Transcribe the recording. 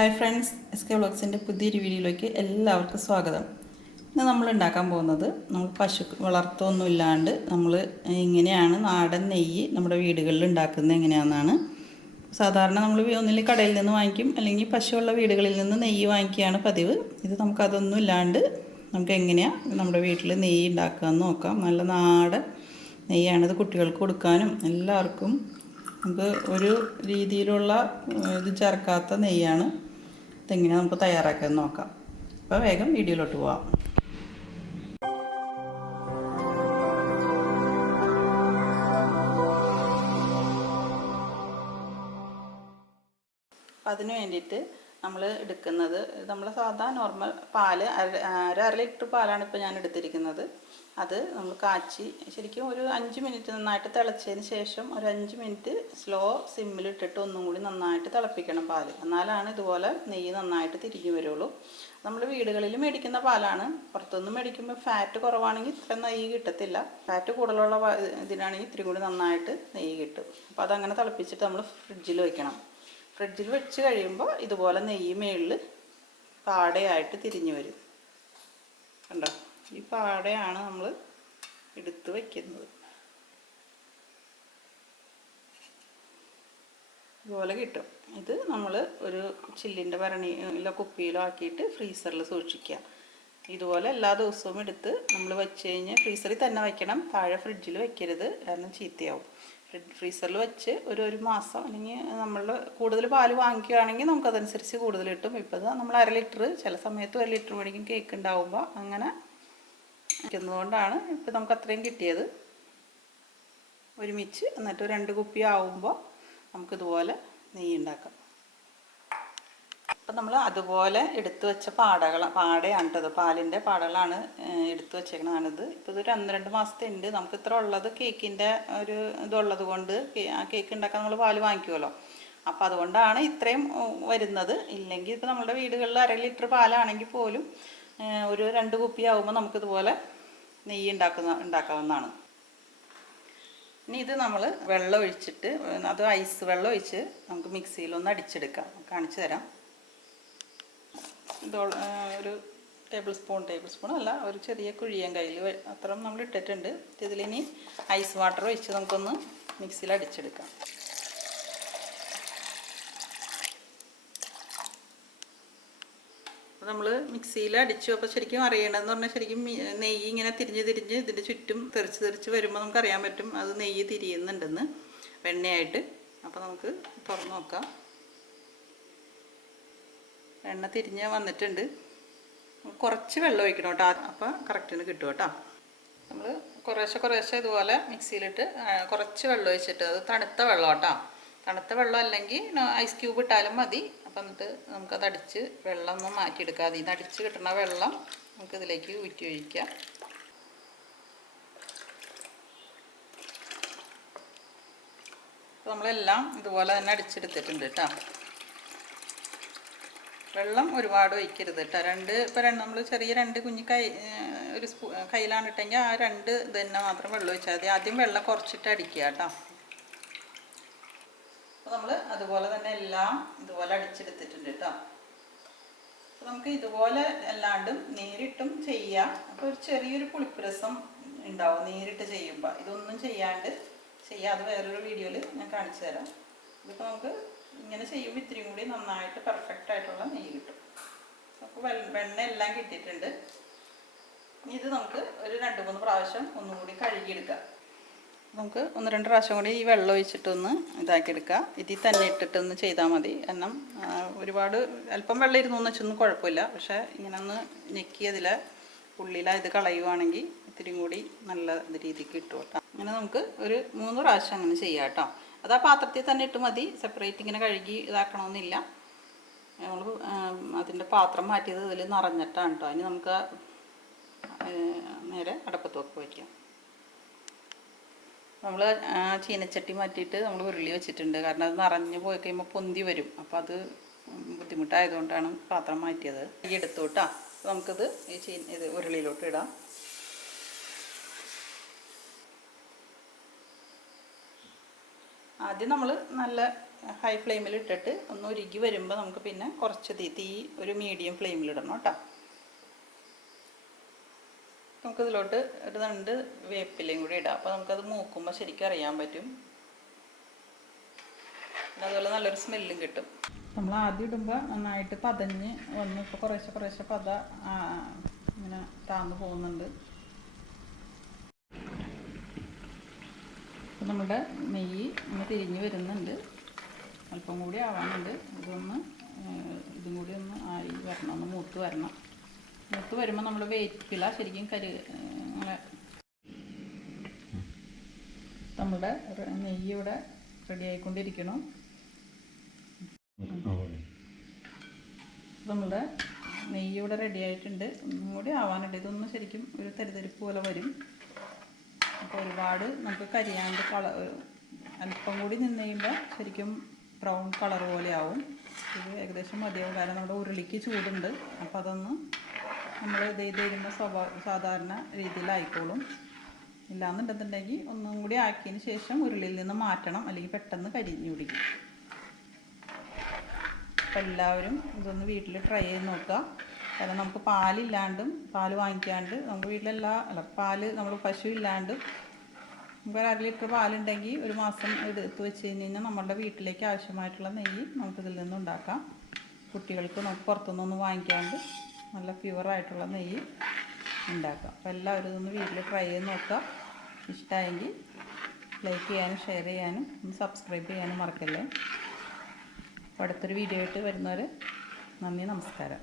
Hi friends S K വ്ളോഗ്സിന്റെ പുതിയൊരു വീഡിയോയിലേക്ക് എല്ലാവർക്കും സ്വാഗതം. ഇന്ന് നമ്മൾ ഉണ്ടാക്കാൻ പോകുന്നത് നമ്മൾ പശു വളർത്തൊന്നും ഇല്ലാണ്ട് നമ്മൾ ഇങ്ങനെയാണ് നാടൻ നെയ്യ് നമ്മുടെ വീടുകളിൽ ഉണ്ടാക്കുന്നത് എങ്ങനെയാണെന്നാണ്. സാധാരണ നമ്മൾ ഒന്നിൽ കടയിൽ നിന്ന് വാങ്ങിക്കും അല്ലെങ്കിൽ പശുവുള്ള വീടുകളിൽ നിന്ന് നെയ്യ് വാങ്ങിക്കുകയാണ് പതിവ്. ഇത് നമുക്കതൊന്നും ഇല്ലാണ്ട് നമുക്ക് എങ്ങനെയാണ് നമ്മുടെ വീട്ടിൽ നെയ്യ് ഉണ്ടാക്കാമെന്ന് നോക്കാം. നല്ല നാടൻ നെയ്യാണിത് കുട്ടികൾക്ക് കൊടുക്കാനും എല്ലാവർക്കും നമുക്ക് ഒരു രീതിയിലുള്ള ഇത് ചേർക്കാത്ത നെയ്യാണ്. ഇതെങ്ങനെ നമുക്ക് തയ്യാറാക്കാൻ നോക്കാം. അപ്പോൾ വേഗം വീഡിയോയിലോട്ട് പോവാം. അതിനു വേണ്ടിയിട്ട് നമ്മൾ എടുക്കുന്നത്. നമ്മൾ സാധാ നോർമൽ പാൽ അര അര ലിറ്റർ പാലാണ് ഇപ്പോൾ ഞാൻ എടുത്തിരിക്കുന്നത്. അത് നമ്മൾ കാച്ചി ശരിക്കും ഒരു അഞ്ച് മിനിറ്റ് നന്നായിട്ട് തിളച്ചതിന് ശേഷം ഒരു അഞ്ച് മിനിറ്റ് സ്ലോ സിമ്മിലിട്ടിട്ട് ഒന്നും കൂടി നന്നായിട്ട് തിളപ്പിക്കണം പാൽ. എന്നാലാണ് ഇതുപോലെ നെയ്യ് നന്നായിട്ട് തിരിഞ്ഞു വരുള്ളൂ. നമ്മൾ വീടുകളിൽ മേടിക്കുന്ന പാലാണ്. പുറത്തുനിന്ന് മേടിക്കുമ്പോൾ ഫാറ്റ് കുറവാണെങ്കിൽ ഇത്ര നെയ്യ് കിട്ടത്തില്ല. ഫാറ്റ് കൂടുതലുള്ള ഇതിനാണെങ്കിൽ ഇത്തിരി കൂടി നന്നായിട്ട് നെയ്യ് കിട്ടും. അപ്പോൾ അതങ്ങനെ തിളപ്പിച്ചിട്ട് നമ്മൾ ഫ്രിഡ്ജിൽ വെക്കണം. ഫ്രിഡ്ജിൽ വെച്ച് കഴിയുമ്പോൾ ഇതുപോലെ നെയ്യ് മേളിൽ പാടയായിട്ട് തിരിഞ്ഞു വരും. കണ്ടോ? ഈ പാടയാണ് നമ്മൾ എടുത്ത് വയ്ക്കുന്നത് ഇതുപോലെ കിട്ടും. ഇത് നമ്മൾ ഒരു ചില്ലിന്റെ ഭരണിയിലോ കുപ്പിയിലോ ആക്കിയിട്ട് ഫ്രീസറിൽ സൂക്ഷിക്കുക. ഇതുപോലെ എല്ലാ ദിവസവും എടുത്ത് നമ്മൾ വെച്ച് കഴിഞ്ഞ് ഫ്രീസറിൽ തന്നെ വയ്ക്കണം താഴെ ഫ്രിഡ്ജിൽ വെക്കരുത്. കാരണം ചീത്തയാവും. ഫ്രീസറിൽ വെച്ച് ഒരു ഒരു മാസം അല്ലെങ്കിൽ നമ്മൾ കൂടുതൽ പാൽ വാങ്ങിക്കുകയാണെങ്കിൽ നമുക്കതനുസരിച്ച് കൂടുതൽ കിട്ടും. ഇപ്പോൾ നമ്മൾ അര ലിറ്റർ ചില സമയത്ത് ഒരു ലിറ്റർ മേടിക്കും കേക്ക് ഉണ്ടാവുമ്പോൾ അങ്ങനെ വയ്ക്കുന്നതുകൊണ്ടാണ് ഇപ്പോൾ നമുക്ക് അത്രയും കിട്ടിയത്. ഒരുമിച്ച് എന്നിട്ട് രണ്ട് കുപ്പി ആവുമ്പോൾ നമുക്കിതുപോലെ നെയ്യ് ഉണ്ടാക്കാം. അപ്പം നമ്മൾ അതുപോലെ എടുത്തു വെച്ച പാടകൾ പാടയാണ് കേട്ടത് പാലിന്റെ പാടകളാണ് എടുത്തു വെച്ചേക്കണതാണിത് ഇപ്പോൾ ഇതൊരു ഒന്ന് രണ്ട് മാസത്തെ ഉണ്ട് നമുക്ക് ഇത്ര ഉള്ളത് കേക്കിന്റെ ഒരു ഇതുള്ളത് കൊണ്ട് ആ കേക്ക് ഉണ്ടാക്കാൻ നമ്മൾ പാൽ വാങ്ങിക്കുമല്ലോ അപ്പോൾ അതുകൊണ്ടാണ് ഇത്രയും വരുന്നത്. ഇല്ലെങ്കിൽ ഇപ്പോൾ നമ്മുടെ വീടുകളിൽ അര ലിറ്റർ പാലാണെങ്കിൽ പോലും ഒരു രണ്ട് കുപ്പി ആകുമ്പോൾ നമുക്കിതുപോലെ നെയ്യ് ഉണ്ടാക്കുന്ന ഉണ്ടാക്കാവുന്നതാണ്. ഇനി ഇത് നമ്മൾ വെള്ളം ഒഴിച്ചിട്ട് അത് ഐസ് വെള്ളം ഒഴിച്ച് നമുക്ക് മിക്സിയിലൊന്ന് അടിച്ചെടുക്കാം. കാണിച്ചു തരാം. ഒരു ടേബിൾ സ്പൂൺ ടേബിൾ സ്പൂൺ അല്ല ഒരു ചെറിയ കുഴിയൻ കയ്യിൽ അത്രയും നമ്മൾ ഇട്ടിട്ടുണ്ട്. ഇതിലിനി ഐസ് വാട്ടർ ഒഴിച്ച് നമുക്കൊന്ന് മിക്സിയിൽ അടിച്ചെടുക്കാം. നമ്മൾ മിക്സിയിൽ അടിച്ചു. അപ്പോൾ ശരിക്കും അറിയണമെന്ന് പറഞ്ഞാൽ ശരിക്കും നെയ്യ് ഇങ്ങനെ തിരിഞ്ഞ് തിരിഞ്ഞ് ഇതിന്റെ ചുറ്റും തെറിച്ച് തെറിച്ച് വരുമ്പോൾ നമുക്കറിയാൻ പറ്റും അത് നെയ്യ് തിരിയുന്നുണ്ടെന്ന് വെണ്ണയായിട്ട്. അപ്പോൾ നമുക്ക് തുറന്നു നോക്കാം. എണ്ണ തിരിഞ്ഞ് വന്നിട്ടുണ്ട്. കുറച്ച് വെള്ളം ഒഴിക്കണം കേട്ടോ. അപ്പോൾ കറക്റ്റിന് കിട്ടും കേട്ടോ. നമ്മൾ കുറേശ്ശെ കുറേശ്ശെ ഇതുപോലെ മിക്സിയിലിട്ട് കുറച്ച് വെള്ളം ഒഴിച്ചിട്ട് അത് തണുത്ത വെള്ളം കേട്ടോ. തണുത്ത വെള്ളം അല്ലെങ്കിൽ ഐസ് ക്യൂബ് ഇട്ടാലും മതി. അപ്പം എന്നിട്ട് നമുക്കത് അടിച്ച് വെള്ളം ഒന്നും മാറ്റിയെടുക്കാം. അതിൽ നിന്ന് അടിച്ച് കിട്ടുന്ന വെള്ളം നമുക്ക് ഇതിലേക്ക് ഊറ്റി ഒഴിക്കാം. നമ്മളെല്ലാം ഇതുപോലെ തന്നെ അടിച്ചെടുത്തിട്ടുണ്ട് കേട്ടോ. വെള്ളം ഒരുപാട് ഒഴിക്കരുത് കേട്ടോ രണ്ട് ഇപ്പോൾ രണ്ട് നമ്മൾ ചെറിയ രണ്ട് കുഞ്ഞു കൈ ഒരു സ്പൂ കയ്യിലാണ് ഇട്ടെങ്കിൽ ആ രണ്ട് ഇത് തന്നെ മാത്രം വെള്ളം ഒഴിച്ചാൽ മതി. ആദ്യം വെള്ളം കുറച്ചിട്ട് അടിക്കുക കേട്ടോ അപ്പോൾ നമ്മൾ അതുപോലെ തന്നെ എല്ലാം ഇതുപോലെ അടിച്ചെടുത്തിട്ടുണ്ട് കേട്ടോ അപ്പോൾ നമുക്ക് ഇതുപോലെ അല്ലാണ്ടും നേരിട്ടും ചെയ്യാം. അപ്പോൾ ഒരു ചെറിയൊരു പുളിപ്പുരസം ഉണ്ടാവും നേരിട്ട് ചെയ്യുമ്പോൾ ഇതൊന്നും ചെയ്യാണ്ട് ചെയ്യാതെ വേറൊരു വീഡിയോയിൽ ഞാൻ കാണിച്ചു തരാം. ഇതിപ്പോൾ നമുക്ക് ഇങ്ങനെ ചെയ്യുമ്പോൾ ഇത്തിരി കൂടി നന്നായിട്ട് പെർഫെക്റ്റ് ആയിട്ടുള്ള നെയ്യ് കിട്ടും. അപ്പോൾ വെണ്ണ എല്ലാം കിട്ടിയിട്ടുണ്ട്. ഇത് നമുക്ക് ഒരു രണ്ട് മൂന്ന് പ്രാവശ്യം ഒന്നുകൂടി കഴുകിയെടുക്കാം. നമുക്ക് ഒന്ന് രണ്ട് പ്രാവശ്യം കൂടി ഈ വെള്ളം ഒഴിച്ചിട്ടൊന്ന് ഇതാക്കിയെടുക്കാം. ഇതിൽ തന്നെ ഇട്ടിട്ടൊന്ന് ചെയ്താൽ മതി. കാരണം ഒരുപാട് അല്പം വെള്ളം ഇരുന്നു എന്ന് വെച്ചൊന്നും കുഴപ്പമില്ല. പക്ഷേ ഇങ്ങനെ ഒന്ന് ഞെക്കിയതിൽ ഉള്ളില ഇത് കളയുവാണെങ്കിൽ ഇത്തിരി കൂടി നല്ല രീതിക്ക് കിട്ടും കേട്ടോ. അങ്ങനെ നമുക്ക് ഒരു മൂന്ന് പ്രാവശ്യം അങ്ങനെ ചെയ്യാം കേട്ടോ. അത് ആ പാത്രത്തിൽ തന്നെ ഇട്ട് മതി. സെപ്പറേറ്റ് ഇങ്ങനെ കഴുകി ഇതാക്കണമെന്നില്ല. നമ്മൾ അതിന്റെ പാത്രം മാറ്റിയത് ഇതിൽ നിറഞ്ഞിട്ടാണ് കേട്ടോ അതിന് നമുക്ക് നേരെ അടപ്പത്ത് വെക്ക്. വയ്ക്കാം നമ്മൾ ചീനച്ചട്ടി മാറ്റിയിട്ട് നമ്മൾ ഉരുളി വെച്ചിട്ടുണ്ട്. കാരണം അത് നിറഞ്ഞു പോയി കഴിയുമ്പോൾ പൊന്തി വരും. അപ്പോൾ അത് ബുദ്ധിമുട്ടായതുകൊണ്ടാണ് പാത്രം മാറ്റിയത്. ഈ എടുത്തോട്ടാ നമുക്കിത് ഈ ചീ ഇത് ഉരുളിയിലോട്ട് ഇടാം. ആദ്യം നമ്മൾ നല്ല ഹൈ ഫ്ലെയിമിൽ ഇട്ടിട്ട് ഒന്ന് ഉരുകി വരുമ്പോൾ നമുക്ക് പിന്നെ കുറച്ച് തീ തീ ഒരു മീഡിയം ഫ്ലെയിമിൽ ഇടണം കേട്ടോ. നമുക്കിതിലോട്ട് ഒരു രണ്ട് വേപ്പിലയും കൂടി ഇടാം. അപ്പോൾ നമുക്കത് മൂക്കുമ്പോൾ ശരിക്കും അറിയാൻ പറ്റും. അതുപോലെ നല്ലൊരു സ്മെല്ലും കിട്ടും. നമ്മൾ ആദ്യം ഇടുമ്പോൾ നന്നായിട്ട് പതഞ്ഞ് വന്ന് ഇപ്പോൾ കുറേശ്ശെ കുറേശ്ശെ പത ഇങ്ങനെ താന്ന് പോകുന്നുണ്ട്. അപ്പോൾ നമ്മുടെ നെയ്യ് ഒന്ന് തിരിഞ്ഞ് വരുന്നുണ്ട്. അല്പം കൂടി ആവാനുണ്ട്. ഇതൊന്ന് ഇതും കൂടി ഒന്ന് ആയി വരണം ഒന്ന് മൂത്ത് വരണം. മൂത്ത് വരുമ്പോൾ നമ്മൾ വേപ്പില ശരിക്കും കരു നമ്മുടെ നെയ്യ് ഇവിടെ റെഡി ആയിക്കൊണ്ടിരിക്കണം നമ്മുടെ നെയ്യ് ഇവിടെ റെഡി ആയിട്ടുണ്ട്. ഒന്നും കൂടി ആവാനുണ്ട്. ഇതൊന്ന് ശരിക്കും ഒരു തരിതരിപ്പ് പോലെ വരും. അപ്പോൾ ഒരുപാട് നമുക്ക് കരിയാണ്ട് കളർ അല്പം കൂടി നിന്ന് കഴിയുമ്പോൾ ശരിക്കും ബ്രൗൺ കളർ പോലെ ആവും ഇത് ഏകദേശം മതിയാവും. കാരണം നമ്മുടെ ഉരുളിക്ക് ചൂടുണ്ട്. അപ്പോൾ അതൊന്ന് നമ്മൾ ഇത് ചെയ്ത് കഴിയുമ്പോൾ സ്വഭാ സാധാരണ രീതിയിലായിക്കോളും. ഇല്ലാന്നുണ്ടെന്നുണ്ടെങ്കിൽ ഒന്നും കൂടി ആക്കിയതിന് ശേഷം ഉരുളിയിൽ നിന്ന് മാറ്റണം. അല്ലെങ്കിൽ പെട്ടെന്ന് കരിഞ്ഞു പിടിക്കും. അപ്പോൾ എല്ലാവരും ഇതൊന്ന് വീട്ടിൽ ട്രൈ ചെയ്ത് നോക്കുക. കാരണം നമുക്ക് പാലില്ലാണ്ടും പാൽ വാങ്ങിക്കാണ്ട് നമുക്ക് വീട്ടിലെല്ലാ അല്ല പാൽ നമ്മൾ പശു ഇല്ലാണ്ട് ഒരു അര ലിറ്റർ പാലുണ്ടെങ്കിൽ ഒരു മാസം എടുത്ത് വെച്ച് കഴിഞ്ഞ് കഴിഞ്ഞാൽ നമ്മുടെ വീട്ടിലേക്ക് ആവശ്യമായിട്ടുള്ള നെയ്യ് നമുക്കിതിൽ നിന്ന് ഉണ്ടാക്കാം. കുട്ടികൾക്ക് നമുക്ക് പുറത്തുനിന്നൊന്നും വാങ്ങിക്കാണ്ട് നല്ല പ്യുവറായിട്ടുള്ള നെയ്യ് ഉണ്ടാക്കാം. അപ്പോൾ എല്ലാവരും ഇതൊന്ന് വീട്ടിൽ ട്രൈ ചെയ്ത് നോക്കുക. ഇഷ്ടമായെങ്കിൽ ലൈക്ക് ചെയ്യാനും ഷെയർ ചെയ്യാനും ഒന്ന് സബ്സ്ക്രൈബ് ചെയ്യാനും മറക്കല്ലേ? അപ്പോൾ അടുത്തൊരു വീഡിയോ ആയിട്ട് വരുന്നവർ നന്ദി നമസ്കാരം.